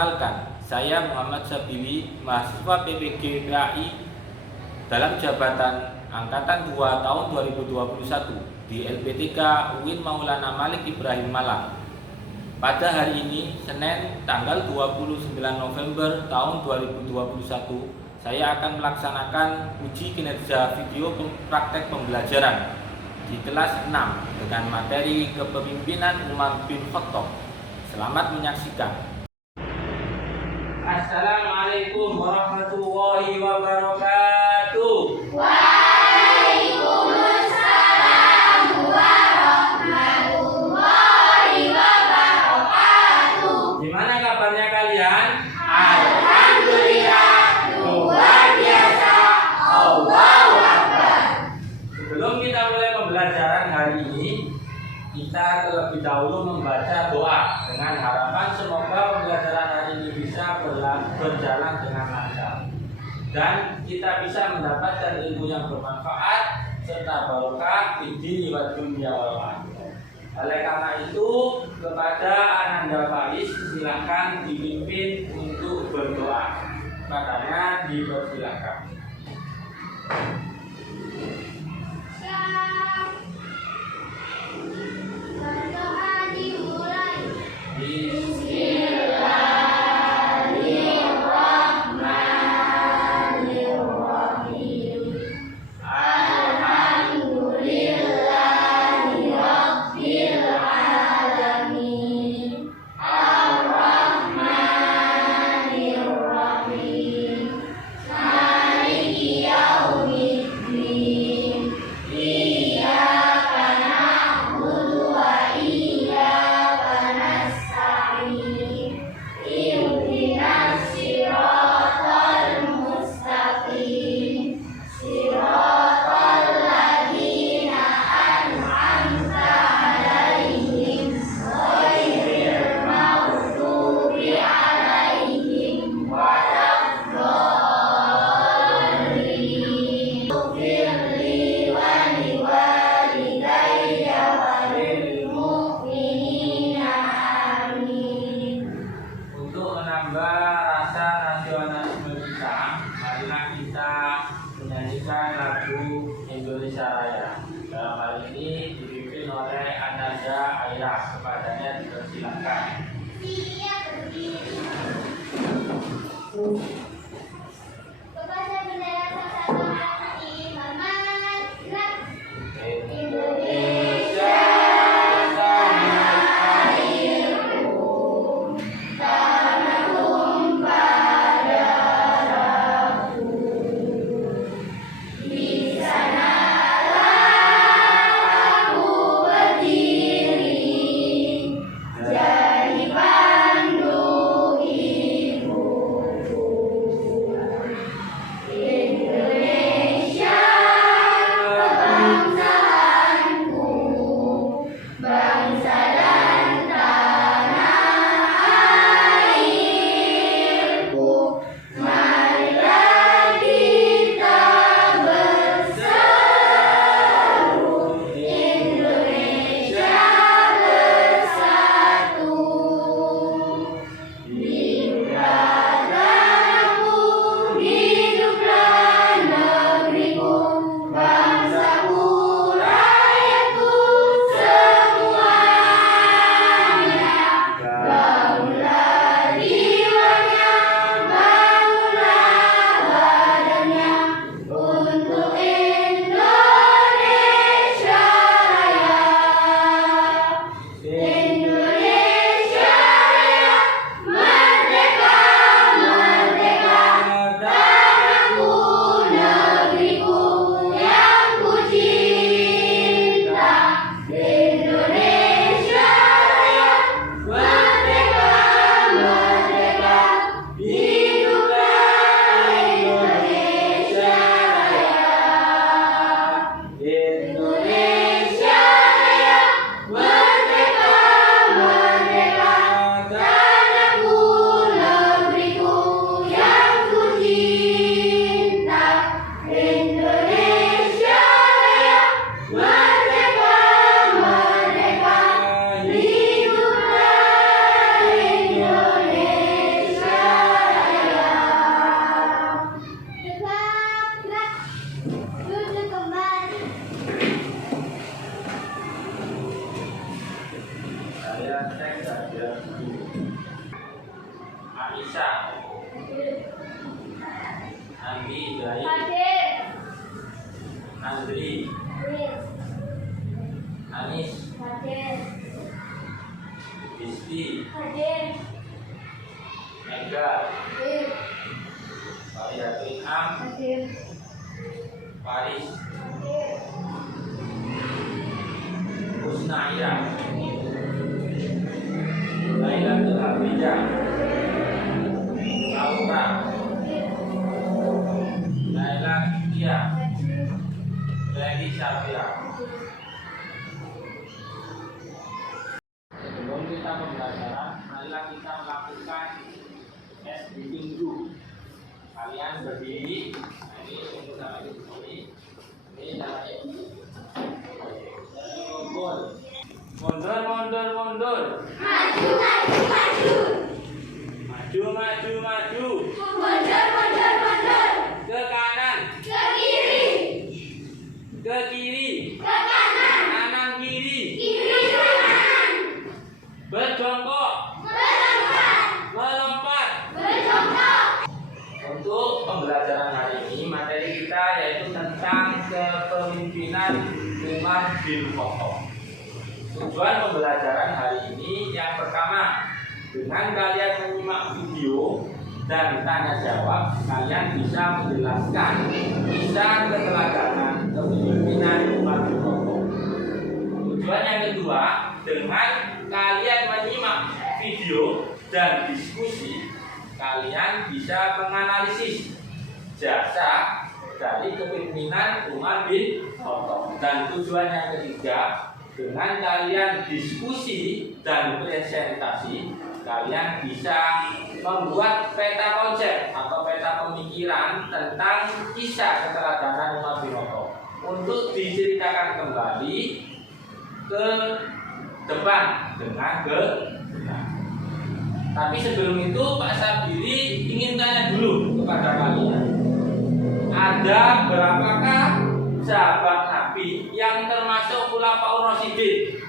Perkenalkan, saya Muhammad Sabili, mahasiswa PPG PAI dalam jabatan Angkatan 2 tahun 2021 di LPTK UIN Maulana Malik Ibrahim Malang. Pada hari ini, Senin tanggal 29 November tahun 2021, saya akan melaksanakan uji kinerja video praktek pembelajaran di kelas 6 dengan materi kepemimpinan Umar bin Khattab. Selamat menyaksikan. Assalamualaikum warahmatullahi wabarakatuh. Waalaikumsalam warahmatullahi wabarakatuh. Gimana kabarnya kalian? Alhamdulillah, luar biasa. Allahu Akbar. Sebelum kita mulai pembelajaran hari ini, kita terlebih dahulu membaca doa dengan harapan semoga pembelajaran hari ini bisa berjalan dengan lancar dan kita bisa mendapatkan ilmu yang bermanfaat serta barokah di dini wa dunya wal akhirah. Oleh karena itu, kepada Ananda Faiz silakan dipimpin untuk berdoa. Makanya dipersilakan. Berdoa dimulai. Bismillahirrahmanirrahim. Alhamdulillahi rabbil alamin. Ar-Rahmanir-Rahim. Maliki yaumiddin. Iyyaka na'budu wa iyyaka nasta'in. Ihdinas siratal mustaqim. Siratal ladzina an'amta 'alaihim ghairil maghdubi 'alaihim waladdallin. Ighfirli wa liwalidayya wa lil mu'minina amin. Untuk menambah rasa nasionalisme kita, marilah kita menyanyikan lagu Indonesia Raya. Dalam hal ini dipimpin oleh Ananda Aira. Kepadanya dipersilakan. Siap berdiri. Kepada bendera persatuan Imamat Gerak. Indonesia tanah airku, tanah tumpah darahku. Di sanalah aku berdiri, jadi pandu ibuku. Zaid, Hadir. Andri, Hadir. Anis, Hadir. Bisti, Hadir. Mega, Hadir. Fariyatul Inam, Hadir. Faris, Hadir. Husnaira, Lailatul Hafijah, Laura, Laila Kia, Leli Syafira. Sebelum kita pembelajaran, marilah kita melakukan tes bikin dulu. Kalian berdiri. Nah, ini untuk sama di sini. Ini namanya. Mundur, mundur, mundur. Maju, maju, maju. Maju, maju, maju. Mundur, mundur, mundur. Ke kanan, Ke kiri. ke kiri, Ke kanan. kanan kiri. Kiri kanan. Berjongkok, Melompat. melompat. Berjongkok. Untuk pembelajaran hari ini, materi kita yaitu tentang kepemimpinan Umar bin Khattab. Tujuan pembelajaran hari ini yang pertama, dengan kalian menyimak video dan tanya jawab, kalian bisa menjelaskan kisah keteladanan kepemimpinan Umar bin Khattab. Tujuan yang kedua, dengan kalian menyimak video dan diskusi, kalian bisa menganalisis jasa dari kepemimpinan Umar bin Khattab. Dan tujuan yang ketiga, dengan kalian diskusi dan presentasi, kalian bisa membuat peta konsep atau peta pemikiran tentang kisah keteladanan Umar bin Khattab untuk diceritakan kembali ke depan dengan ke depan. Tapi sebelum itu Pak Sabiri ingin tanya dulu kepada kalian, ada berapakah sahabat Nabi yang termasuk Khulafaur Rasyidin?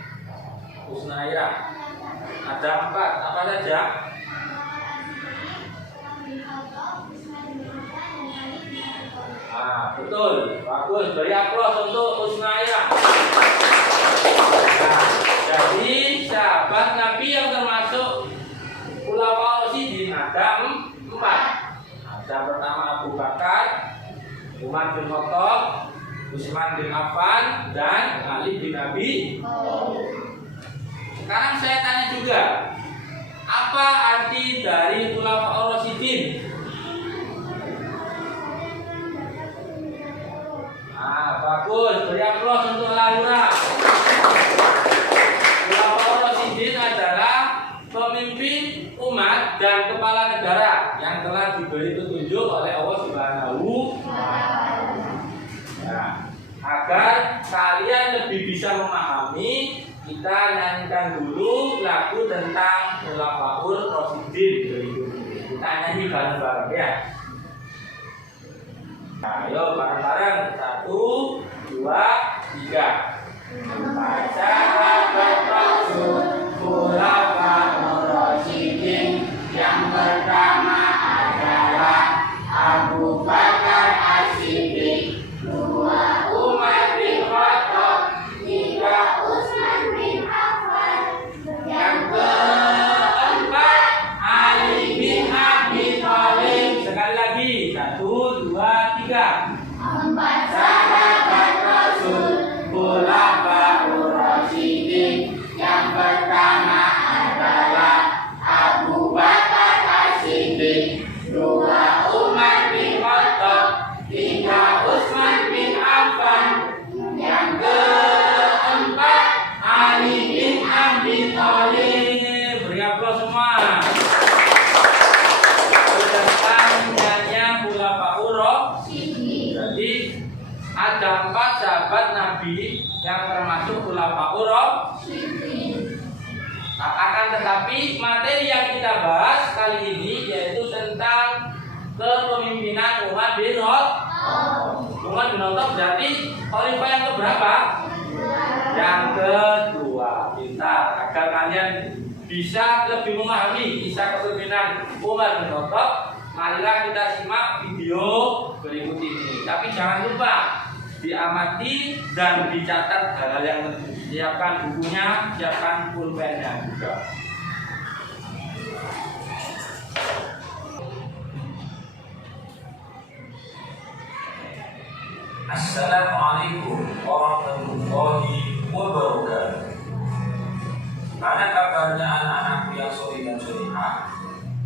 Husnaira. Ada 4. Apa saja? Betul. Bagus. Beri aplaus untuk Husnaira. Nah, jadi sahabat Nabi yang termasuk Khulafaur Rasyidin ada 4. Ada pertama Abu Bakar, Umar bin Khattab, Utsman bin Affan, dan Ali bin Abi Thalib. Sekarang saya tanya juga, apa arti dari Khulafaur Rasyidin? Bagus, beri aplaus untuk Laura. Khulafaur Rasyidin adalah pemimpin umat dan kepala negara yang telah diberi petunjuk oleh Allah Subhanahu wa Ta'ala. Agar kalian lebih bisa memahami, kita nyanyikan dulu lagu tentang Khulafaur Rasyidin berikut ini. Kita nyanyi bareng-bareng ya. Ayo bareng-bareng. 1, 2, 3. Empat sahabat Rasul Khulafaur Rasyidin. Yang pertama adalah Abu Bakar As-Siddiq, 2 Umar bin Khattab, 3 Utsman bin Affan. yang keempat Ali bin Abi Thalib. Sekali lagi, 1, 2, 3. Empat Sahabat Rasul Khulafaur Rasyidin. Yang pertama adalah Abu Bakar As-Siddiq, 2 Umar bin Khattab, 3 Utsman bin Affan, yang keempat Ali bin Abi Thalib. Beri aplaus semua. Tentang nyanyian Khulafaur Rasyidin. Jadi ada 4 sahabat Nabi yang termasuk Khulafaur Rasyidin. Akan tetapi materi yang kita bahas kali ini yaitu tentang kepemimpinan Umar bin Khattab. Umar bin Khattab berarti khalifah yang keberapa? Yang kedua. Pintar. Agar kalian bisa lebih memahami kisah kepemimpinan Umar bin Khattab, marilah kita simak video berikut ini. Tapi jangan lupa diamati dan dicatat hal-hal yang penting. Siapkan bukunya, siapkan pulpennya juga. Assalamualaikum warahmatullahi wabarakatuh. Mana kabarnya anak-anakku yang soleh dan solehah?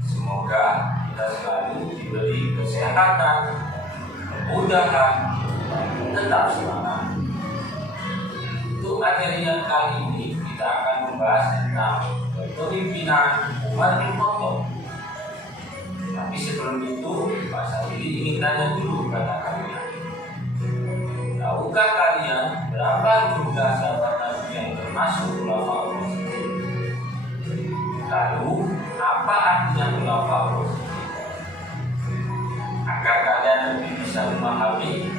Semoga kita selalu diberi kesehatan, kemudahan, tetap semangat. Untuk materi yang kali ini kita akan membahas tentang kepemimpinan Umar bin Khattab. Tapi sebelum itu, Pak Sabili ingin tanya dulu kepada kalian. Tahukah kalian berapa jumlah sahabat Nabi yang termasuk khulafaur rasyidin? Lalu, apa artinya khulafaur rasyidin? Agar kalian lebih bisa memahami,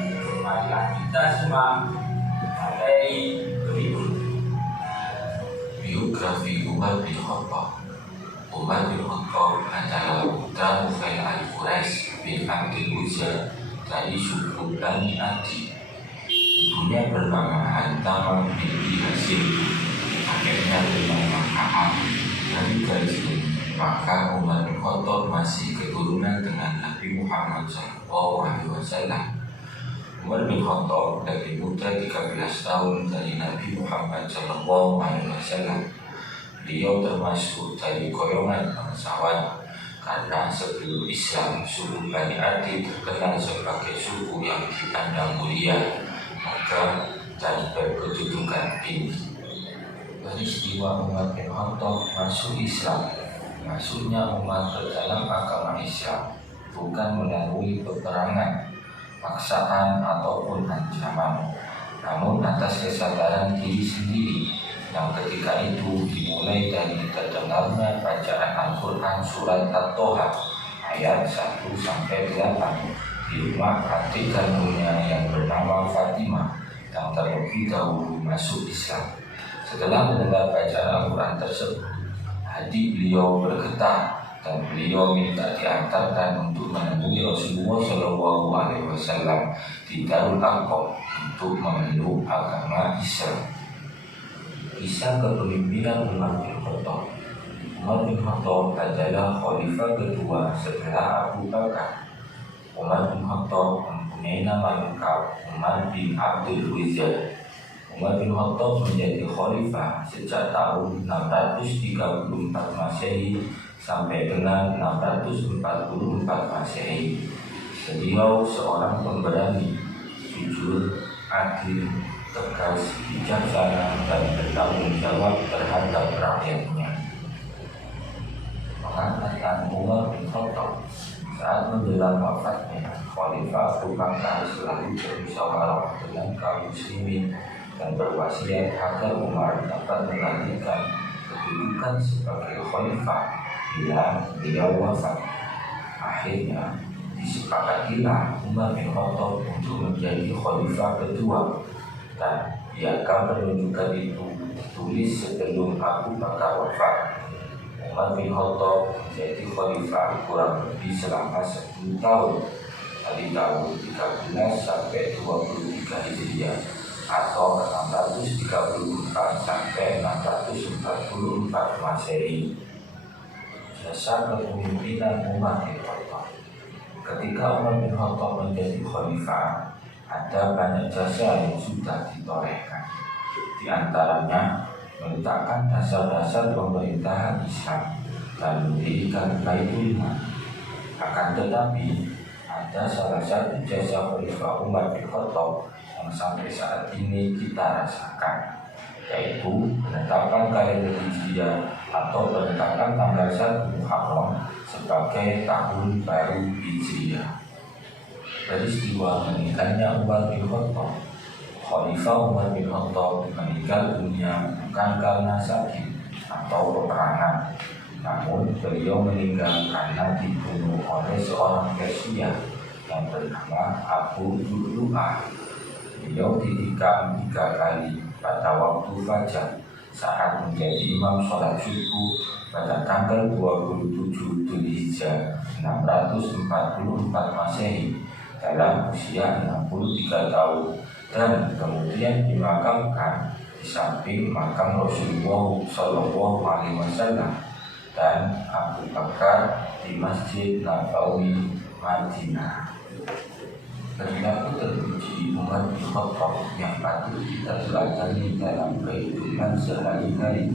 marilah kita simak materi berikut. Biografi Umar bin Khattab. Umar bin Khattab adalah putra Nufail al-Quraisy bin Abdul Uzza dari suku Bani Adi. Ibunya bernama Hantamah binti Hasim, kakeknya bernama Ka'ab. Dari garis ini, maka Umar bin Khattab masih keturunan dengan Nabi Muhammad SAW. Umar bin Khattab lebih muda 13 tahun dari Nabi Muhammad SAW. Beliau termasuk dari golongan bangsawan karena sebelum Islam suku Bani Adi terkenal sebagai suku yang dipandang mulia, maka dan berkedudukan tinggi. Peristiwa Umar bin Khattab masuk Islam, masuknya Umar ke dalam agama Islam bukan melalui peperangan, paksaan ataupun ancaman, namun atas kesadaran diri sendiri yang ketika itu dimulai dari terdengarnya bacaan Al-Quran surat At-Toha ayat 1-8 di rumah adik kandungnya yang bernama Fatimah yang terlebih dahulu masuk Islam. Setelah mendengar bacaan Al-Quran tersebut, hati beliau bergetar dan beliau minta diantarkan untuk menemui Rasulullah SAW di Darul Arqam untuk memeluk agama Islam. Kisah kepemimpinan Umar bin Khattab. Umar bin Khattab adalah khalifah kedua setelah Abu Bakar. Umar bin Khattab mempunyai nama lengkap Umar bin Abdul Uzza. Umar bin Khattab menjadi khalifah sejak tahun 634 Masehi sampai dengan 644 Masehi. Beliau seorang pemberani, jujur, adil, tegas, bijaksana, dan bertanggung jawab terhadap rakyatnya. Pengangkatan Umar bin Khattab. Saat menjelang wafatnya, Khalifah Abu Bakar selalu bermusyawarah dengan kaum muslimin dan berwasiat agar Umar dapat menggantikan kedudukan sebagai khalifah bila beliau wafat. Akhirnya disepakatilah Umar bin Khattab untuk menjadi khalifah kedua, dan piagam penunjukan itu ditulis sebelum Abu Bakar wafat. Umar bin Khattab menjadi khalifah kurang lebih selama 10 tahun, dari tahun 13 sampai 23 Hijriah atau 634 sampai 644 Masehi. Jasa kepemimpinan Umar bin Khattab. Ketika Umar bin Khattab menjadi khalifah, ada banyak jasa yang sudah ditorehkan. Di antaranya meletakkan dasar-dasar pemerintahan Islam dan mendirikan Baitullah. Akan tetapi ada salah satu jasa khalifah Umar bin Khattab yang sampai saat ini kita rasakan, yaitu penetapan kalender Hijriah atau penetapan tanggal 1 Muharram sebagai tahun baru Hijriah. Peristiwa meninggalnya Umar bin Khattab. Khalifah Umar bin Khattab meninggal dunia bukan karena sakit atau peperangan, namun beliau meninggal karena dibunuh oleh seorang Persia yang bernama Abu Lu'lu'ah. Beliau ditikam 3 kali pada waktu fajar saat menjadi imam sholat subuh pada tanggal 27 Dzulhijjah 644 Masehi dalam usia 63 tahun dan kemudian dimakamkan di samping makam Rasulullah Shallallahu Alaihi Wasallam dan Abu Bakar di Masjid Nabawi Madinah. Perilaku terpuji Umar bin Khattab yang patut kita teladani dalam kehidupan sehari-hari.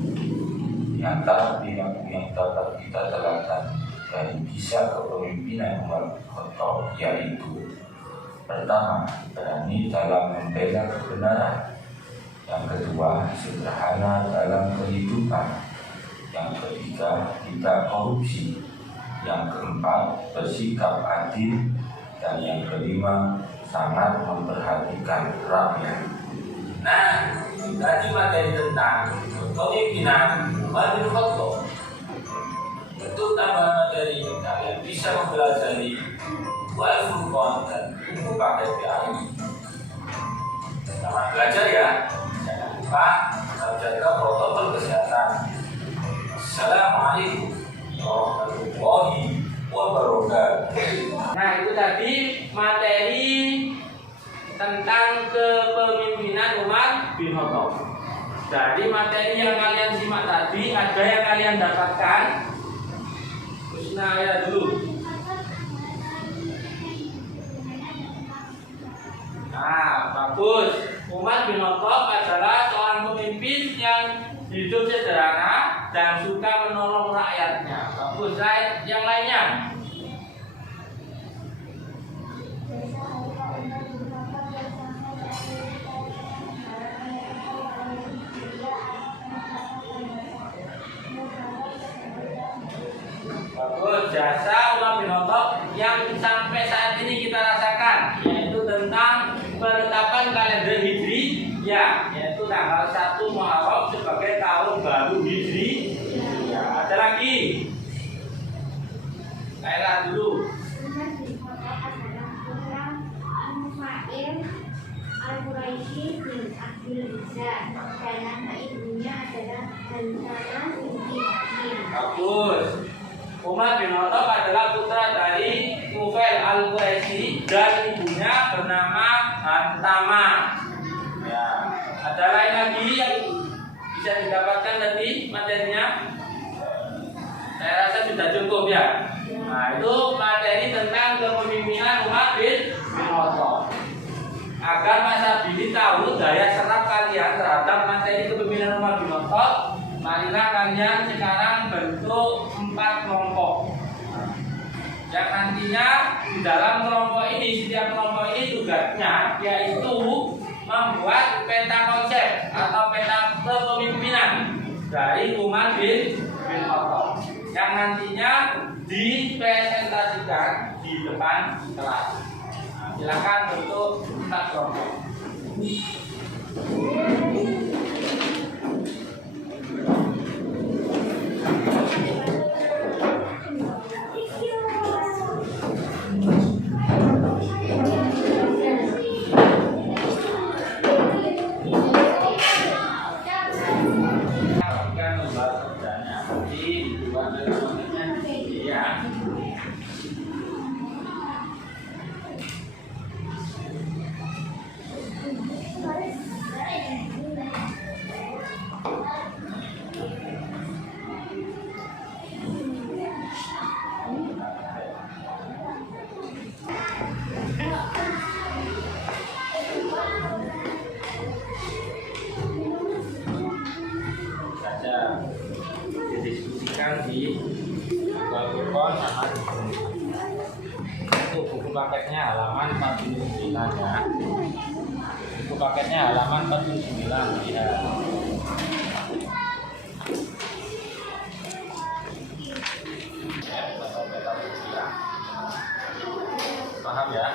Di antara perilaku yang dapat kita teladani dari kisah kepemimpinan Umar bin Khattab yaitu: pertama, berani dalam membela kebenaran. Yang kedua, sederhana dalam kehidupan. Yang ketiga, tidak korupsi. Yang keempat, bersikap adil. Dan yang kelima, sangat memperhatikan rakyat. Nah, tadi materi tentang kepemimpinan Umar bin Khattab. Untuk tambahan materi ini kalian bisa mempelajari Al-Furqan dan buku paket PAI. Selamat belajar ya. Jangan lupa tetap jaga protokol kesehatan. Assalamualaikum warahmatullahi wabarakatuh. Nah, itu tadi materi tentang kepemimpinan Umar bin Khattab. Dari materi yang kalian simak tadi, ada yang kalian dapatkan? Husna ya dulu. Nah, bagus. Umar bin Khattab adalah seorang pemimpin yang hidup sederhana dan suka menolong rakyatnya. Bagus. Yang lainnya? Bagus. Jasa Umar bin Khattab yang sampai saat ini kita rasakan, yaitu tentang penetapan kalender Hijri, ya, yaitu tanggal 1 Muharram sebagai tahun baru Hijri. Ya, ada lagi. Kailah dulu. Umar bin Khattab adalah putra Al-Mufail Al-Quraisy bin Abdul Uzza dan nama ibunya adalah Hansalah binti Hakim. Bagus. Umar bin Khattab adalah putra dari Mufail Al-Quraisy dan ibunya bernama Hantama. Ya, ada lain lagi yang bisa didapatkan tadi materinya? Saya rasa sudah cukup ya. Nah, itu materi tentang kepemimpinan Umar bin Khattab. Agar Mas Abidi tahu daya serap kalian terhadap materi kepemimpinan Umar bin Khattab, marilah kalian sekarang bentuk 4 kelompok. Yang nantinya di dalam kelompok ini, setiap kelompok ini tugasnya yaitu membuat peta konsep atau peta kepemimpinan dari Umar bin Khattab yang nantinya dipresentasikan di depan kelas. Silakan bentuk 4 kelompok. Didiskusikan di Al-Furqan itu buku paketnya halaman 49 ya. Buku paketnya halaman 49 ya. Paham ya?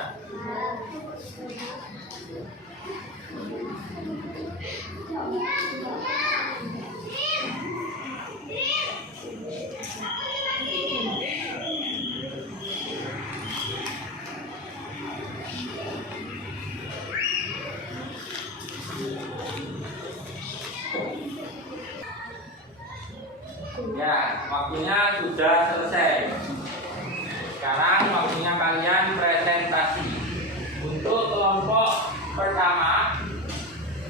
Ya, waktunya sudah selesai. Sekarang waktunya kalian presentasi. pertama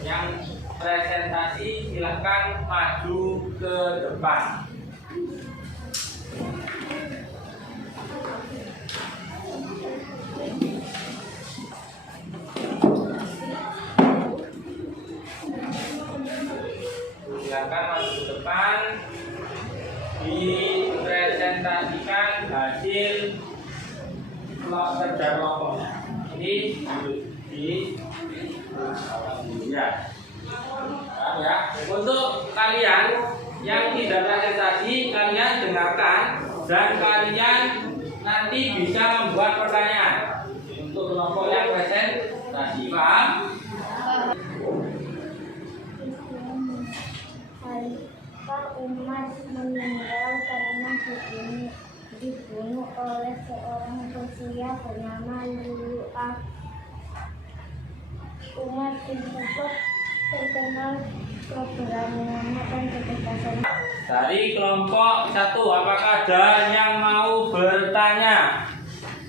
yang presentasi silahkan maju ke depan. Silakan maju ke depan, dipresentasikan hasil kerja kelompoknya. Ini di ya. Ya. Untuk kalian yang tidak presentasi, kalian dengarkan dan kalian nanti bisa membuat pertanyaan untuk kelompok yang presentasi. Paham? Khalifah Umar meninggal karena dibunuh oleh seorang pria bernama Lu'ah. Umar bin Khattab terkenal keberaniannya dan ketegasan. Dari kelompok 1, apakah ada yang mau bertanya?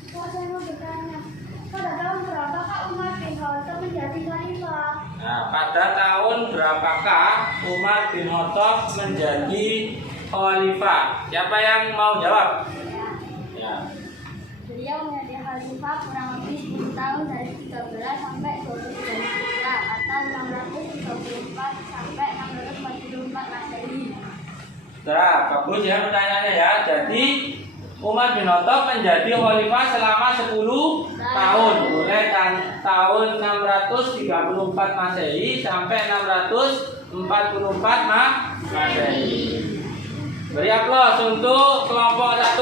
Saya mau bertanya, pada tahun berapakah Umar bin Khattab menjadi khalifah? Nah, pada tahun berapakah Umar bin Khattab menjadi khalifah? Siapa yang mau jawab? Ya. Beliau menjadi khalifah kurang lebih 10 tahun dari 13 sampai 23 Hijriah atau 634 sampai 644 Masehi. Nah, bagus ya pertanyaannya ya. Jadi Umar bin Khattab menjadi khalifah selama 10 tahun, mulai tahun 634 Masehi sampai 644 Masehi. Beri aplaus untuk kelompok 1.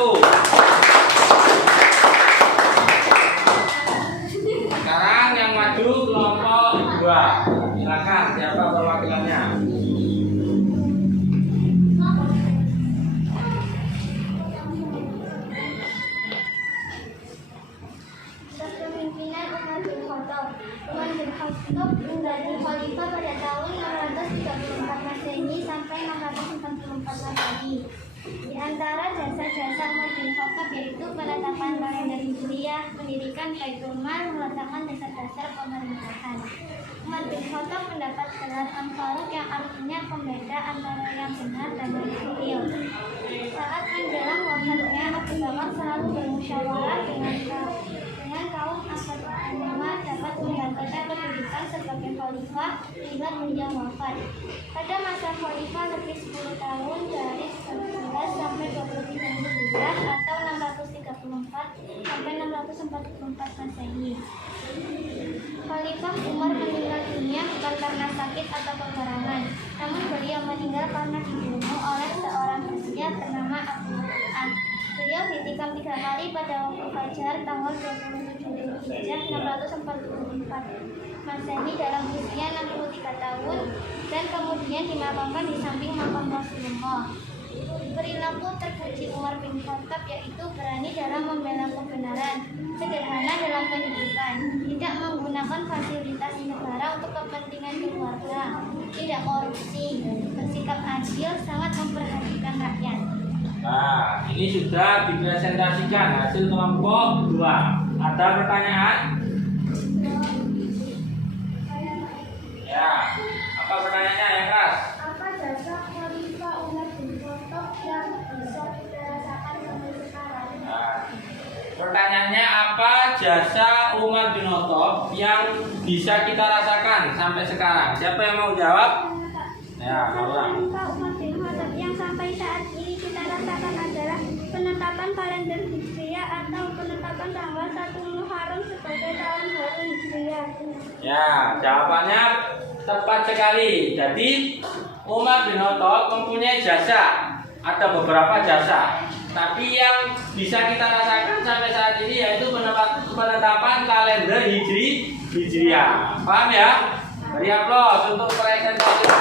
Sekarang yang maju kelompok 2. Silakan, siapa perwakilannya? Kepemimpinan Umar bin Khattab. Umar bin Khattab menjadi khalifah pada tahun 634 Masehi sampai 644 Masehi. Di antara jasa-jasa Umar bin Khattab yaitu penetapan kalender Hijriah, mendirikan Baitul Mal, meletakkan dasar-dasar pemerintahan. Umar bin Khattab mendapat gelar Al-Faruq yang artinya pembeda antara yang benar dan yang batil. Saat menjelang wafatnya, Abu Bakar selalu bermusyawarah dengan kaum Asad Umar dapat menggantikan kedudukan sebagai khalifah hingga beliau wafat. Pada masa khalifah lebih 10 tahun dari 11 sampai 23 Hijriah atau 634 sampai 644 Masehi. Khalifah Umar meninggal dunia bukan karena sakit atau peperangan, namun beliau meninggal karena dibunuh oleh seorang pria bernama Abu Lu'an. Beliau ditikam 3 kali pada waktu fajar tanggal 27 Dzulhijjah 644 Masehi dalam usia 63 tahun dan kemudian dimakamkan di samping makam Rasulullah. Perilaku terpuji Umar bin Khattab yaitu berani dalam membela kebenaran, sederhana dalam kehidupan, tidak menggunakan fasilitas negara untuk kepentingan keluarga, tidak korupsi, bersikap adil, sangat memperhatikan rakyat. Nah, ini sudah dipresentasikan hasil kelompok 2. Ada pertanyaan? Ya, apa pertanyaannya yang keras? Apa jasa khalifah Umar bin Khattab yang bisa kita rasakan sampai sekarang? Nah, pertanyaannya apa jasa Umar bin Khattab yang bisa kita rasakan sampai sekarang? Siapa yang mau jawab? Ya, orang. Khalifah Umar bin Khattab yang sampai saat ini kita rasakan adalah penetapan kalender Hijriah atau penetapan tanggal 1 Muharram sebagai tahun baru Hijriah. Ya, jawabannya tepat sekali. Jadi Umar bin Khattab mempunyai jasa, ada beberapa jasa. Tapi yang bisa kita rasakan sampai saat ini yaitu penetapan kalender Hijriah. Paham ya? Beri aplaus untuk presentasi.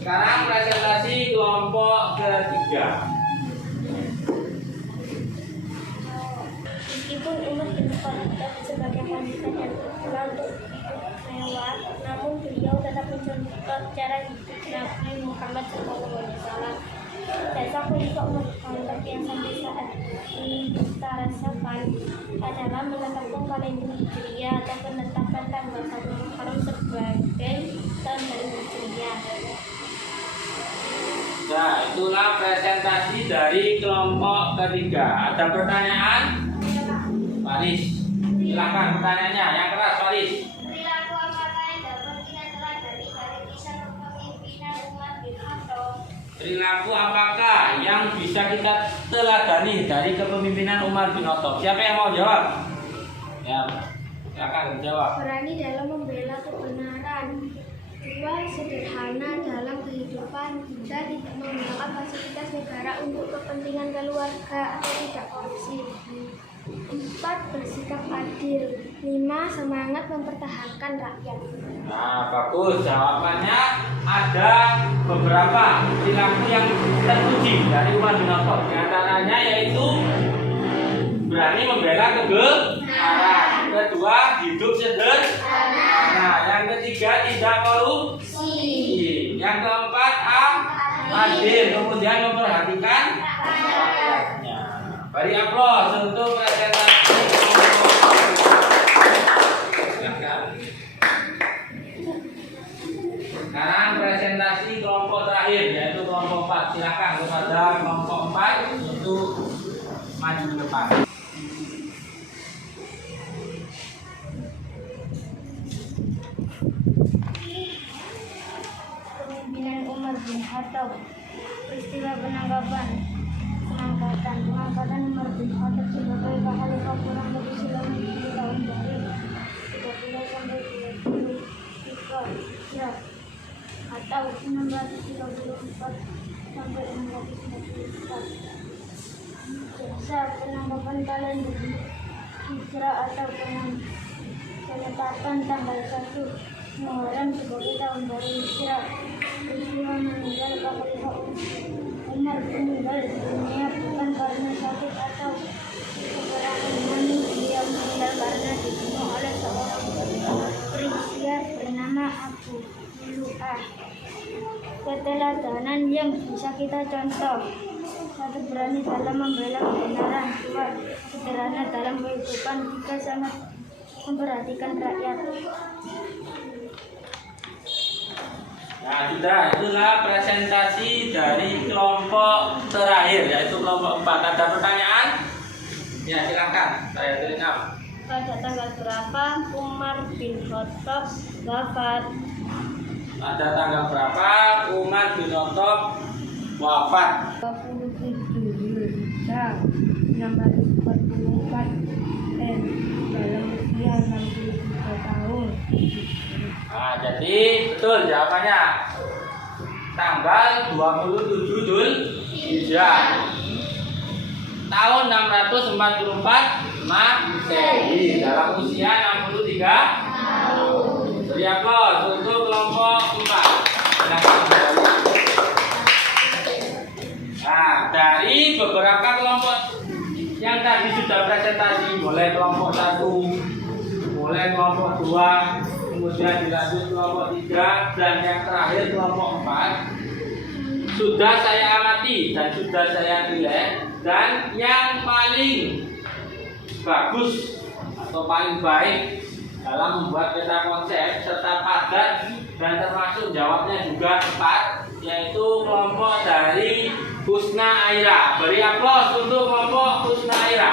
Sekarang presentasi kelompok ketiga. Meskipun Umar bin Khattab sebagai khalifah dan terkenal untuk hidup mewah, namun beliau tetap mencontoh cara hidup Nabi Muhammad SAW. Jasa khalifah Umar bin Khattab yang sampai saat ini kita rasakan adalah menetapkan kalender Hijriah atau penetapan tanggal 1 Muharram sebagai tahun baru Hijriah. Nah, itulah presentasi dari kelompok ketiga. Ada pertanyaan? Faris, silakan pertanyaannya. Yang keras, Faris. Perilaku apakah yang dapat kita teladani dari kisah kepemimpinan Umar bin Khattab? Perilaku apakah yang bisa kita teladani dari kepemimpinan Umar bin Khattab? Siapa yang mau jawab? Ya, silakan jawab. Berani dalam membela kebenaran. 2. Sederhana dalam kehidupan. 3. Tidak menggunakan fasilitas negara untuk kepentingan keluarga atau tidak korupsi. 4. Bersikap adil. 5. Semangat mempertahankan rakyat. Nah, bagus. Jawabannya ada beberapa perilaku yang terpuji dari Umar bin Khattab. Di antaranya yaitu berani membela kebenaran. Kedua, hidup sederhana. Nah, yang ketiga, tidak korupsi. Yang keempat, adil. Kemudian memperhatikan rakyatnya. Beri aplaus untuk presentasi kelompok. Sekarang presentasi kelompok terakhir, yaitu kelompok 4. Silakan kepada kelompok 4 untuk maju ke depan. Kepemimpinan Umar bin Khattab. Peristiwa pengangkatan Umar bin Khattab sebagai khalifah kurang lebih selama 7 tahun dari 30 sampai 23 Hijrah atau 634 sampai 694. Jasa penangkapan kalender Hijrah atau penetapan tanggal 1 Muharram sebagai tahun baru Hijrah. Peristiwa meninggal Khalifah Umar meninggal dunia bukan karena sakit atau peperangan, dia meninggal karena dibunuh oleh seorang pria bernama Abu Lu'ah. Keteladanan yang bisa kita contoh: 1. Berani dalam membela kebenaran. 2. Sederhana dalam kehidupan. 3. Sangat memperhatikan rakyat. Nah, sudah, itulah presentasi dari kelompok terakhir, yaitu kelompok 4. Ada pertanyaan? Ya, silakan. Saya terima. Pada tanggal berapa Umar bin Khattab wafat? Pada tanggal berapa Umar bin Khattab wafat? 27 Zulhijjah 644 dalam usia 63 tahun. Nah, jadi betul jawabannya. Tanggal 27 Zulhijjah tahun 644 Masehi dalam usia 63 tahun. Beri aplaus untuk kelompok 4. Nah, dari beberapa kelompok yang tadi sudah presentasi, mulai kelompok 1, mulai kelompok 2, kemudian dilanjut kelompok 3, dan yang terakhir kelompok 4, sudah saya amati dan sudah saya nilai, dan yang paling bagus atau paling baik dalam membuat peta konsep serta padat dan termasuk jawabnya juga tepat, yaitu kelompok dari Husna Aira. Beri aplaus untuk kelompok Husna Aira.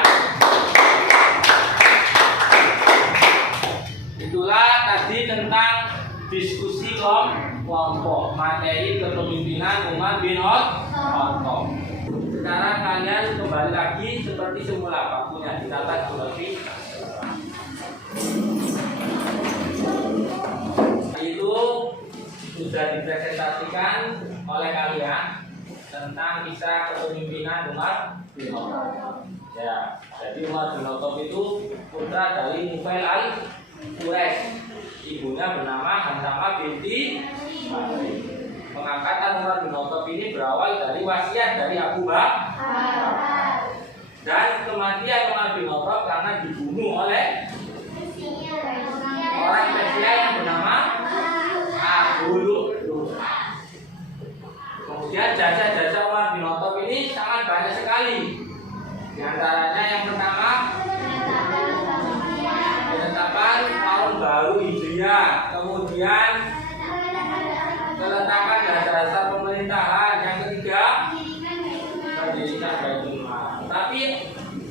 Itulah tadi tentang diskusi kelompok materi kepemimpinan Umar bin Khattab. Sekarang kalian kembali lagi seperti semula, waktunya dicatat seperti itu sudah dipresentasikan oleh kalian tentang kisah kepemimpinan Umar bin Khattab. Ya, jadi Umar bin Khattab itu putra dari Nufail al-Quraisy. Ibunya bernama Hantamah binti Malik. Pengangkatan Umar bin Khattab ini berawal dari wasiat dari Abu Bakar. Dan kematian Umar bin Khattab karena dibunuh oleh orang Persia yang bernama Abu Lu'lu'ah. Kemudian jasa-jasa Umar bin Khattab ini sangat banyak sekali. Di antaranya yang pertama ketiga, kemudian keletakan dasar-dasar pemerintahan. Yang ketiga, pendidikan Baitul Mal. Tapi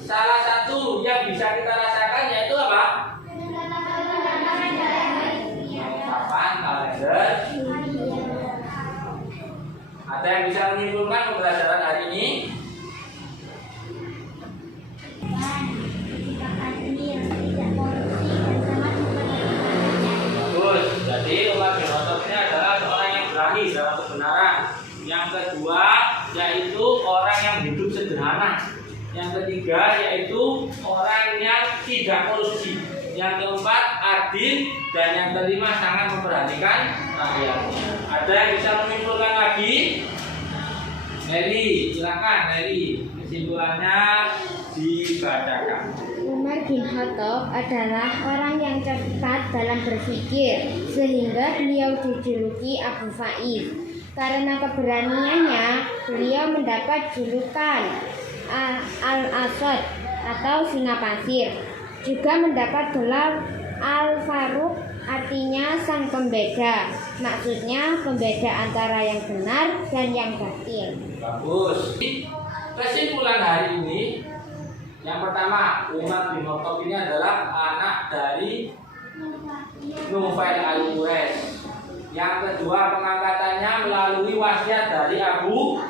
salah satu yang bisa kita rasakan yaitu apa? Penetapan kalender. Ada yang bisa menyimpulkan pembelajaran hari ini? Bagus. Jadi Umar bin Khattab ini adalah seorang yang berani dalam kebenaran. Yang kedua yaitu orang yang hidup sederhana. Yang ketiga yaitu orang yang tidak korupsi. Yang keempat adil, dan yang kelima sangat memperhatikan rakyatnya. Ada yang bisa menyimpulkan lagi? Nelly, silakan Nelly. Kesimpulannya dibacakan. Umar bin Khattab adalah orang yang cepat dalam berpikir, sehingga beliau dijuluki Abu Faiz. Karena keberaniannya, beliau mendapat julukan Al-Asad atau singa pasir. Juga mendapat gelar Al-Faruq, artinya sang pembeda. Maksudnya pembeda antara yang benar dan yang batil. Bagus. Kesimpulan hari ini, yang pertama, Umar bin Khattab ini adalah anak dari Nufail al-Quraisy. Yang kedua, pengangkatannya melalui wasiat dari Abu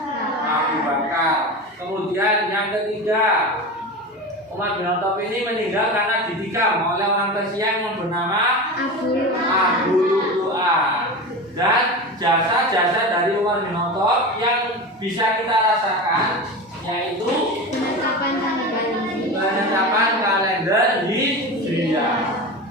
Bakar. Kemudian yang ketiga, Umar bin Khattab ini meninggal karena ditikam oleh orang Persia yang bernama Abu Lu'lu'ah. Dan jasa-jasa dari Umar bin Khattab yang bisa kita rasakan yaitu penetapan kalender Hijriah.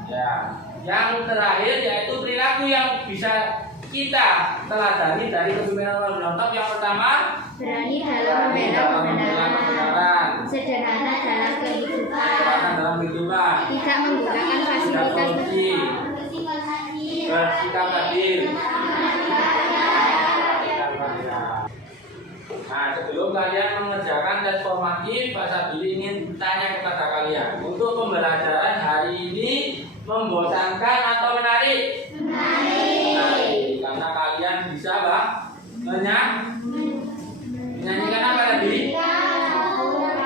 Ya. Yang terakhir yaitu perilaku yang bisa kita teladani dari kepemimpinan Umar bin Khattab. Yang pertama, berani dalam membela kebenaran, sederhana dalam kehidupan, tidak menggunakan fasilitas, bersikap adil. Nah, sebelum kalian mengerjakan tes formatif, Pak Sabili ingin tanya kepada kalian, untuk pembelajaran hari ini membosankan atau menarik? Menarik. Karena kalian bisa Pak menyanyikan apa tadi?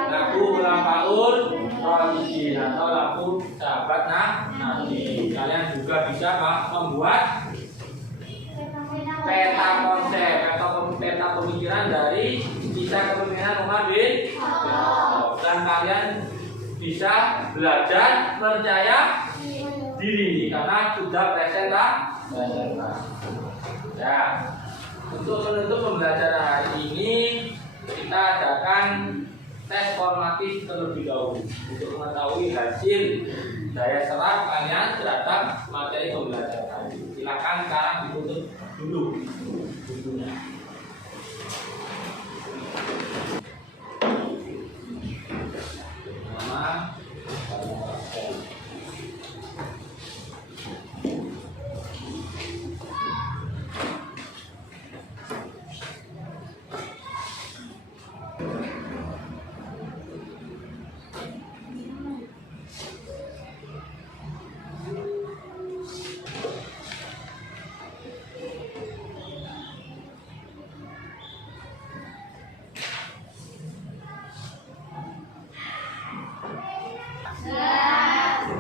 Lagu ulang tahun Rasulullah atau lagu sahabat Nabi. Kalian juga bisa Pak membuat peta konsep atau peta pemikiran dari kisah kepemimpinan Umar bin Khattab. Dan kalian bisa belajar percaya diri karena sudah presentasi. Ya, untuk menutup pembelajaran hari ini kita adakan tes formatif terlebih dahulu untuk mengetahui hasil daya serap kalian terhadap materi pembelajaran hari ini. Silakan sekarang ditutup dulu bukunya. Nama,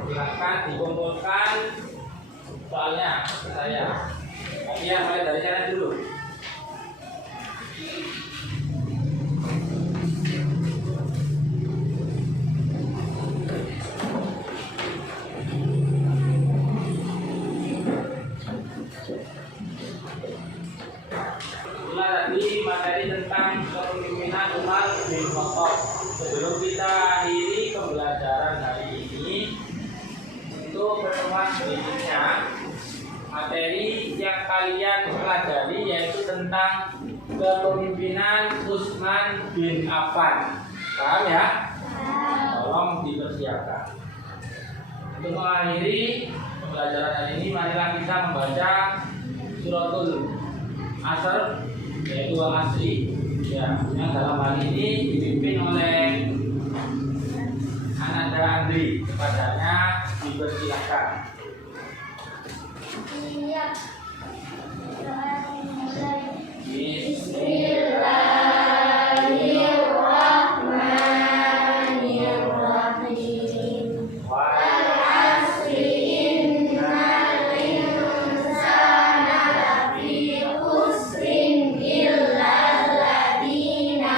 silakan dikumpulkan soalnya ke saya. Tapi ya mulai dari sana dulu. Itulah tadi materi tentang kepemimpinan Umar bin Khattab. Sebelum kita akhiri pembelajaran hari ini, untuk pertemuan berikutnya, materi yang kalian pelajari yaitu tentang kepemimpinan Utsman bin Affan. Paham ya? Tolong dipersiapkan. Untuk mengakhiri pembelajaran hari ini, marilah kita membaca suratul Asr, yaitu Al-Asri, ya, yang dalam hal ini dipimpin oleh Ananda Andri. Kepadanya dipersilakan. siap. Mulai. Bismillahirrahmanirrahim. Wal asri innal insana lafi khusrin illa alladziina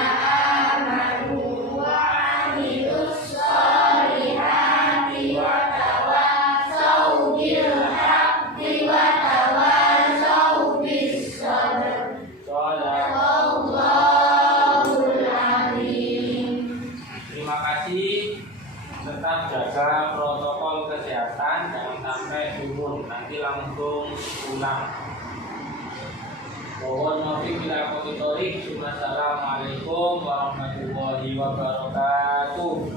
amanu wa 'amilus sholihati wa tawassaw bil haqqi wa tawassaw bis sabr. Shadaqallahul azim. Terima kasih. Tetap jaga protokol kesehatan, jangan sampai turun, nanti langsung pulang. Mohon maaf bila komentar. Wassalamualaikum warahmatullahi wabarakatuh.